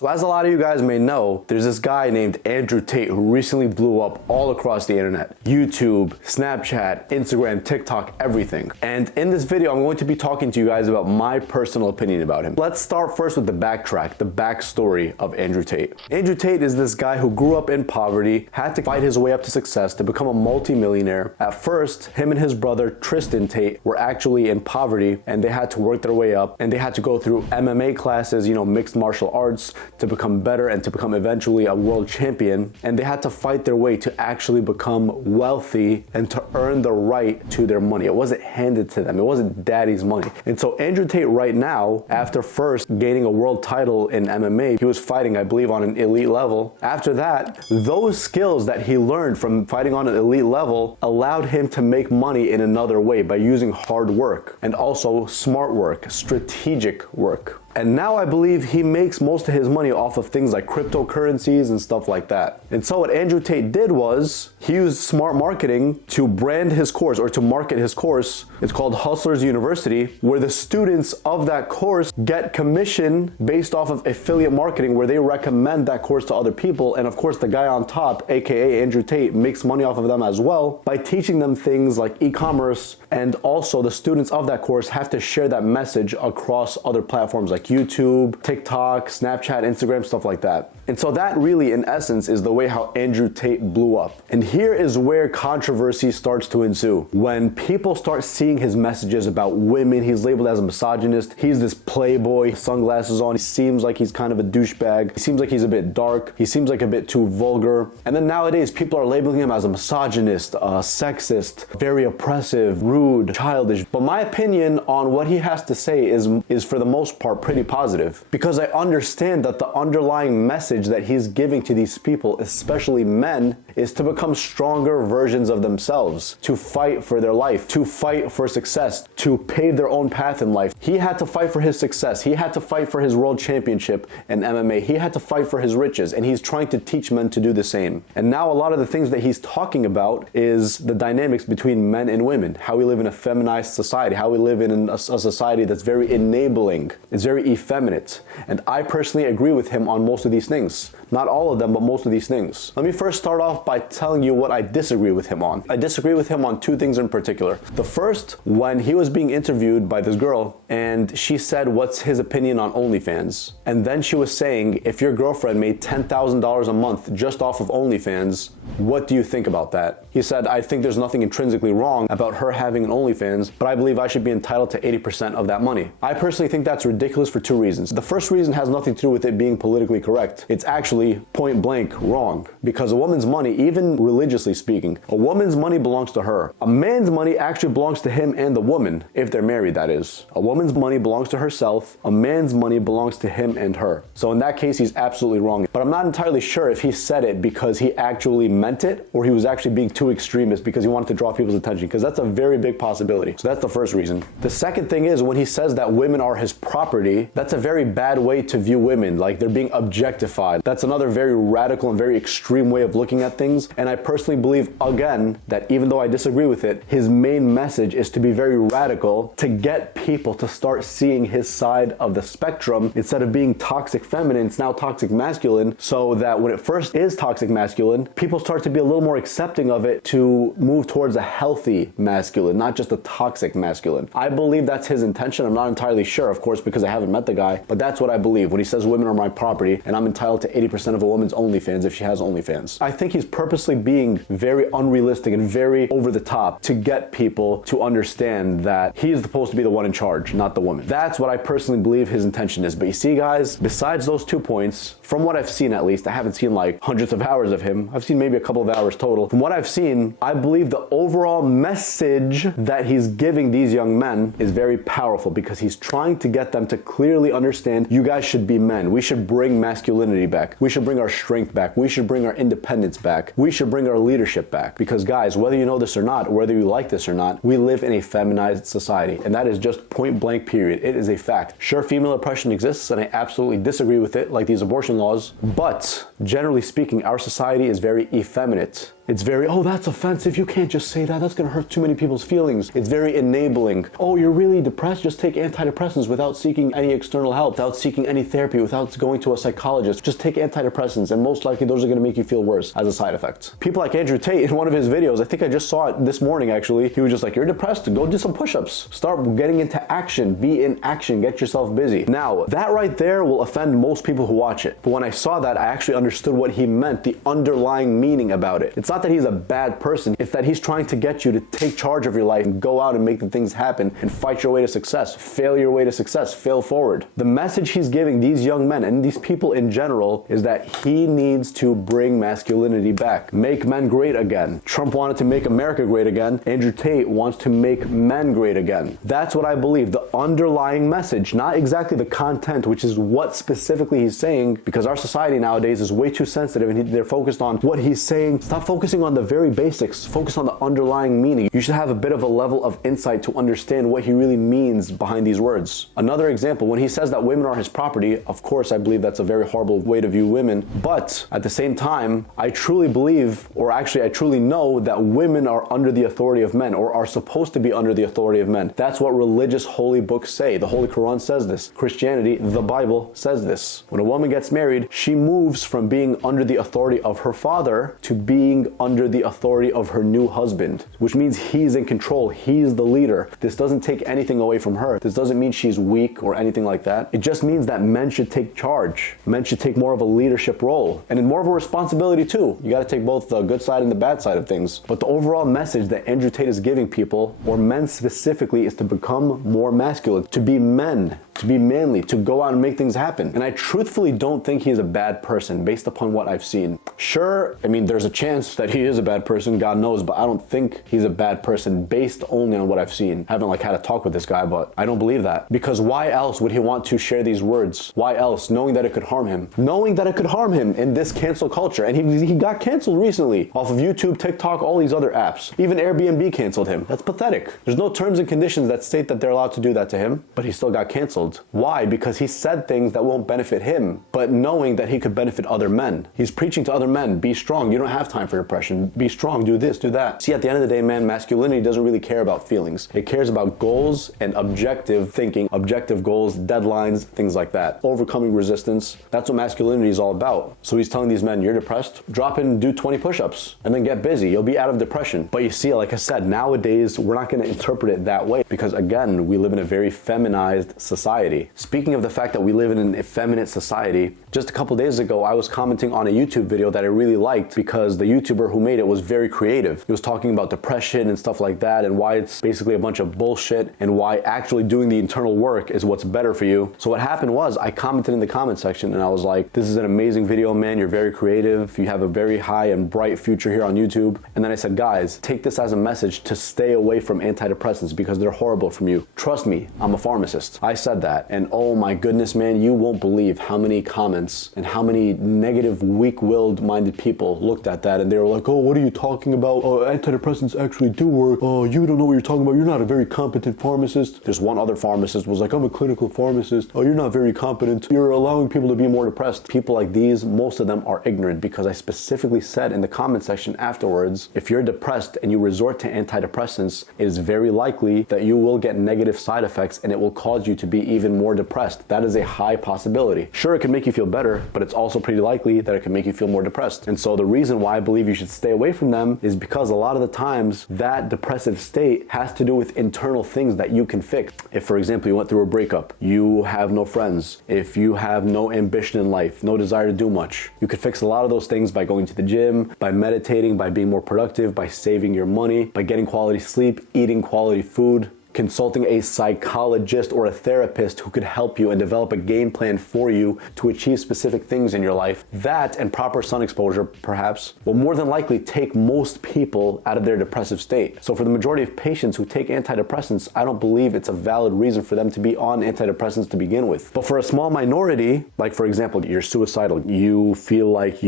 So as a lot of you guys may know, there's this guy named Andrew Tate who recently blew up all across the internet. YouTube, Snapchat, Instagram, TikTok, everything. And in this video, I'm going to be talking to you guys about my personal opinion about him. Let's start first with the backtrack, the backstory of Andrew Tate. Andrew Tate is this guy who grew up in poverty, had to fight his way up to success to become a multi-millionaire. At first, him and his brother Tristan Tate were actually in poverty and they had to work their way up and they had to go through MMA classes, mixed martial arts, to become better and to become eventually a world champion. And they had to fight their way to actually become wealthy and to earn the right to their money. It wasn't handed to them. It wasn't daddy's money. And so Andrew Tate right now, after first gaining a world title in MMA, he was fighting, I believe, on an elite level. After that, those skills that he learned from fighting on an elite level allowed him to make money in another way by using hard work and also smart work, strategic work. And now I believe he makes most of his money off of things like cryptocurrencies and stuff like that. And so what Andrew Tate did was he used smart marketing to brand his course or to market his course. It's called Hustlers University, where the students of that course get commission based off of affiliate marketing, where they recommend that course to other people. And of course, the guy on top, aka Andrew Tate, makes money off of them as well by teaching them things like e-commerce. And also the students of that course have to share that message across other platforms like YouTube, TikTok, Snapchat, Instagram, stuff like that. And so that really, in essence, is the way how Andrew Tate blew up. And here is where controversy starts to ensue. When people start seeing his messages about women, he's labeled as a misogynist. He's this playboy, sunglasses on. He seems like he's kind of a douchebag. He seems like he's a bit dark. He seems like a bit too vulgar. And then nowadays, people are labeling him as a misogynist, sexist, very oppressive, rude, childish. But my opinion on what he has to say is for the most part pretty positive, because I understand that the underlying message that he's giving to these people, especially men, is to become stronger versions of themselves, to fight for their life, to fight for success, to pave their own path in life. He had to fight for his success. He had to fight for his world championship in MMA. He had to fight for his riches, and he's trying to teach men to do the same. And now a lot of the things that he's talking about is the dynamics between men and women, how we live in a feminized society, how we live in a society that's very enabling. It's very effeminate. And I personally agree with him on most of these things. Not all of them, but most of these things. Let me first start off by telling you what I disagree with him on. I disagree with him on two things in particular. The first, when he was being interviewed by this girl and she said, what's his opinion on OnlyFans? And then she was saying, if your girlfriend made $10,000 a month just off of OnlyFans, what do you think about that? He said, I think there's nothing intrinsically wrong about her having an OnlyFans, but I believe I should be entitled to 80% of that money. I personally think that's ridiculous for two reasons. The first reason has nothing to do with it being politically correct. It's actually point blank wrong, because a woman's money, even religiously speaking, a woman's money belongs to her. A man's money actually belongs to him and the woman, if they're married, that is. A woman's money belongs to herself. A man's money belongs to him and her. So in that case, he's absolutely wrong. But I'm not entirely sure if he said it because he actually meant it or he was actually being too extremist because he wanted to draw people's attention, because that's a very big possibility. So that's the first reason. The second thing is, when he says that women are his property, that's a very bad way to view women, like they're being objectified. That's another very radical and very extreme way of looking at things. And I personally believe, again, that even though I disagree with it, his main message is to be very radical to get people to start seeing his side of the spectrum. Instead of being toxic feminine, it's now toxic masculine, so that when it first is toxic masculine, people start to be a little more accepting of it to move towards a healthy masculine, not just a toxic masculine. I believe that's his intention. I'm not entirely sure, of course, because I haven't met the guy, but that's what I believe when he says women are my property and I'm entitled to 80% of a woman's OnlyFans if she has OnlyFans. I think he's purposely being very unrealistic and very over the top to get people to understand that he is supposed to be the one in charge, not the woman. That's what I personally believe his intention is. But you see, guys, besides those 2 points, from what I've seen, at least, I haven't seen like hundreds of hours of him. I've seen maybe a couple of hours total. From what I've seen, I believe the overall message that he's giving these young men is very powerful, because he's trying to get them to clearly understand, you guys should be men. We should bring masculinity back. We should bring our strength back. We should bring our independence back. We should bring our leadership back. Because guys, whether you know this or not, or whether you like this or not, we live in a feminized society. And that is just point blank period. It is a fact. Sure, female oppression exists, and I absolutely disagree with it, like these abortion laws. But generally speaking, our society is very effeminate. It's very, oh, that's offensive. You can't just say that. That's going to hurt too many people's feelings. It's very enabling. Oh, you're really depressed? Just take antidepressants without seeking any external help, without seeking any therapy, without going to a psychologist. Just take antidepressants, and most likely those are going to make you feel worse as a side effect. People like Andrew Tate, in one of his videos, I think I just saw it this morning actually, he was just like, you're depressed, go do some push-ups. Start getting into action, be in action, get yourself busy. Now, that right there will offend most people who watch it. But when I saw that, I actually understood what he meant, the underlying meaning about it. It's not that he's a bad person, it's that he's trying to get you to take charge of your life and go out and make the things happen and fight your way to success, fail your way to success, fail forward. The message he's giving these young men and these people in general is that he needs to bring masculinity back, make men great again. Trump wanted to make America great again. Andrew Tate wants to make men great again. That's what I believe, the underlying message, not exactly the content, which is what specifically he's saying, because our society nowadays is way too sensitive and they're focused on what he's saying. Stop focusing on the very basics, focus on the underlying meaning. You should have a bit of a level of insight to understand what he really means behind these words. Another example, when he says that women are his property, of course I believe that's a very horrible way to view women, but at the same time, I truly believe, or actually I truly know, that women are under the authority of men, or are supposed to be under the authority of men. That's what religious holy books say. The Holy Quran says this. Christianity, the Bible, says this. When a woman gets married, she moves from being under the authority of her father to being under the authority of her new husband, which means he's in control, he's the leader. This doesn't take anything away from her. This doesn't mean she's weak or anything like that. It just means that men should take charge. Men should take more of a leadership role and more of a responsibility too. You got to take both the good side and the bad side of things. But the overall message that Andrew Tate is giving people, or men specifically, is to become more masculine, to be men, to be manly, to go out and make things happen. And I truthfully don't think he's a bad person based upon what I've seen. Sure, I mean, there's a chance that he is a bad person, God knows, but I don't think he's a bad person based only on what I've seen. I haven't had a talk with this guy, but I don't believe that. Because why else would he want to share these words? Why else? Knowing that it could harm him. Knowing that it could harm him in this cancel culture. And he got canceled recently off of YouTube, TikTok, all these other apps. Even Airbnb canceled him. That's pathetic. There's no terms and conditions that state that they're allowed to do that to him, but he still got canceled. Why? Because he said things that won't benefit him, but knowing that he could benefit other men. He's preaching to other men, be strong. You don't have time for depression. Be strong, do this, do that. See, at the end of the day, man, masculinity doesn't really care about feelings. It cares about goals and objective thinking, objective goals, deadlines, things like that. Overcoming resistance. That's what masculinity is all about. So he's telling these men, you're depressed? Drop in and do 20 push-ups and then get busy. You'll be out of depression. But you see, like I said, nowadays, we're not going to interpret it that way because, again, we live in a very feminized society. Speaking of the fact that we live in an effeminate society, just a couple days ago, I was commenting on a YouTube video that I really liked because the YouTuber who made it was very creative. He was talking about depression and stuff like that and why it's basically a bunch of bullshit and why actually doing the internal work is what's better for you. So what happened was I commented in the comment section and I was like, this is an amazing video, man. You're very creative. You have a very high and bright future here on YouTube. And then I said, guys, take this as a message to stay away from antidepressants because they're horrible for you. Trust me, I'm a pharmacist. I said that. And oh my goodness, man, you won't believe how many comments and how many negative, weak-willed minded people looked at that and they were like, oh, what are you talking about? Oh, antidepressants actually do work. Oh, you don't know what you're talking about. You're not a very competent pharmacist. There's one other pharmacist was like, I'm a clinical pharmacist. Oh, you're not very competent. You're allowing people to be more depressed. People like these, most of them are ignorant because I specifically said in the comment section afterwards, if you're depressed and you resort to antidepressants, it is very likely that you will get negative side effects and it will cause you to be even more depressed. That is a high possibility. Sure, it can make you feel better, but it's also pretty likely that it can make you feel more depressed. And so the reason why I believe you should stay away from them is because a lot of the times that depressive state has to do with internal things that you can fix. If, for example, you went through a breakup, you have no friends, if you have no ambition in life, no desire to do much, you could fix a lot of those things by going to the gym, by meditating, by being more productive, by saving your money, by getting quality sleep, eating quality food, consulting a psychologist or a therapist who could help you and develop a game plan for you to achieve specific things in your life. That and proper sun exposure, perhaps, will more than likely take most people out of their depressive state. So for the majority of patients who take antidepressants, I don't believe it's a valid reason for them to be on antidepressants to begin with. But for a small minority, like for example, you're suicidal, you feel like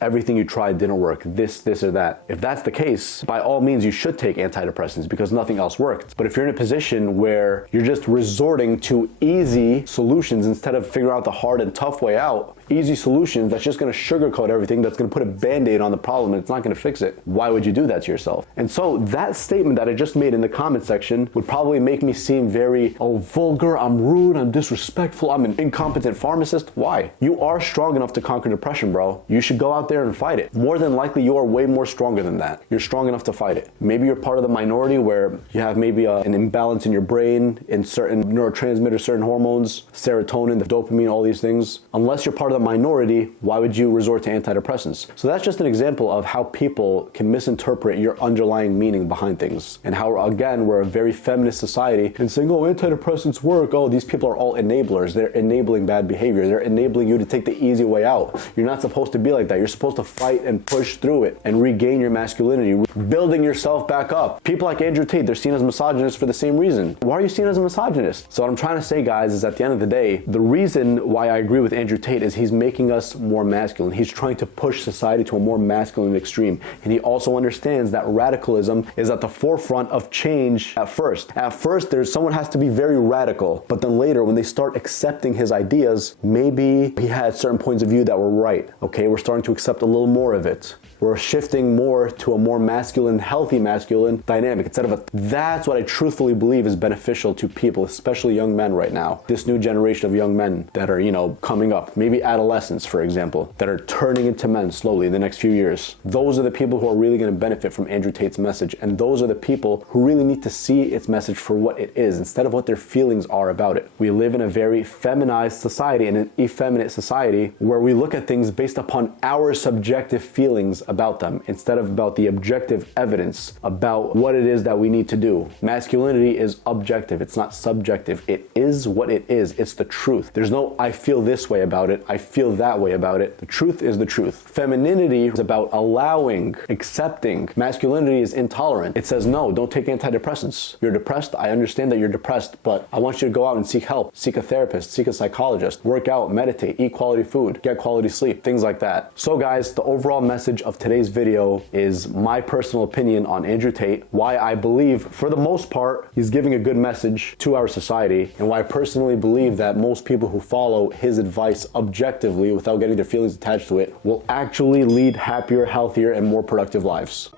everything you tried didn't work, this or that. If that's the case, by all means, you should take antidepressants because nothing else worked. But if you're in a position where you're just resorting to easy solutions instead of figuring out the hard and tough way out, easy solutions that's just going to sugarcoat everything, that's going to put a band-aid on the problem, and it's not going to fix it. Why would you do that to yourself? And so that statement that I just made in the comment section would probably make me seem very, vulgar, I'm rude, I'm disrespectful, I'm an incompetent pharmacist. Why? You are strong enough to conquer depression, bro. You should go out there and fight it. More than likely, you are way more stronger than that. You're strong enough to fight it. Maybe you're part of the minority where you have maybe an imbalance in your brain, in certain neurotransmitters, certain hormones, serotonin, the dopamine, all these things. Unless you're part of the minority, why would you resort to antidepressants? So that's just an example of how people can misinterpret your underlying meaning behind things, and how, again, we're a very feminist society and saying, oh, antidepressants work. Oh, these people are all enablers. They're enabling bad behavior. They're enabling you to take the easy way out. You're not supposed to be like that. You're supposed to fight and push through it and regain your masculinity, building yourself back up. People like Andrew Tate, they're seen as misogynists for the same reason. Why are you seen as a misogynist? So what I'm trying to say, guys, is at the end of the day, the reason why I agree with Andrew Tate is he's making us more masculine. He's trying to push society to a more masculine extreme. And he also understands that radicalism is at the forefront of change at first. At first, someone has to be very radical, but then later when they start accepting his ideas, maybe he had certain points of view that were right. Okay, we're starting to accept a little more of it. We're shifting more to a more masculine, healthy masculine dynamic instead of that's what I truthfully believe is beneficial to people, especially young men right now. This new generation of young men that are, coming up, maybe adolescents, for example, that are turning into men slowly in the next few years. Those are the people who are really going to benefit from Andrew Tate's message. And those are the people who really need to see its message for what it is instead of what their feelings are about it. We live in a very feminized society and an effeminate society where we look at things based upon our subjective feelings about them instead of about the objective evidence about what it is that we need to do. Masculinity is objective. It's not subjective. It is what it is. It's the truth. There's no I feel this way about it. I feel that way about it. The truth is the truth. Femininity is about allowing, accepting. Masculinity is intolerant. It says, no, don't take antidepressants. You're depressed. I understand that you're depressed, but I want you to go out and seek help. Seek a therapist, seek a psychologist, work out, meditate, eat quality food, get quality sleep, things like that. So guys, the overall message of today's video is my personal opinion on Andrew Tate, why I believe, for the most part, he's giving a good message to our society, and why I personally believe that most people who follow his advice objectively, without getting their feelings attached to it, will actually lead happier, healthier, and more productive lives.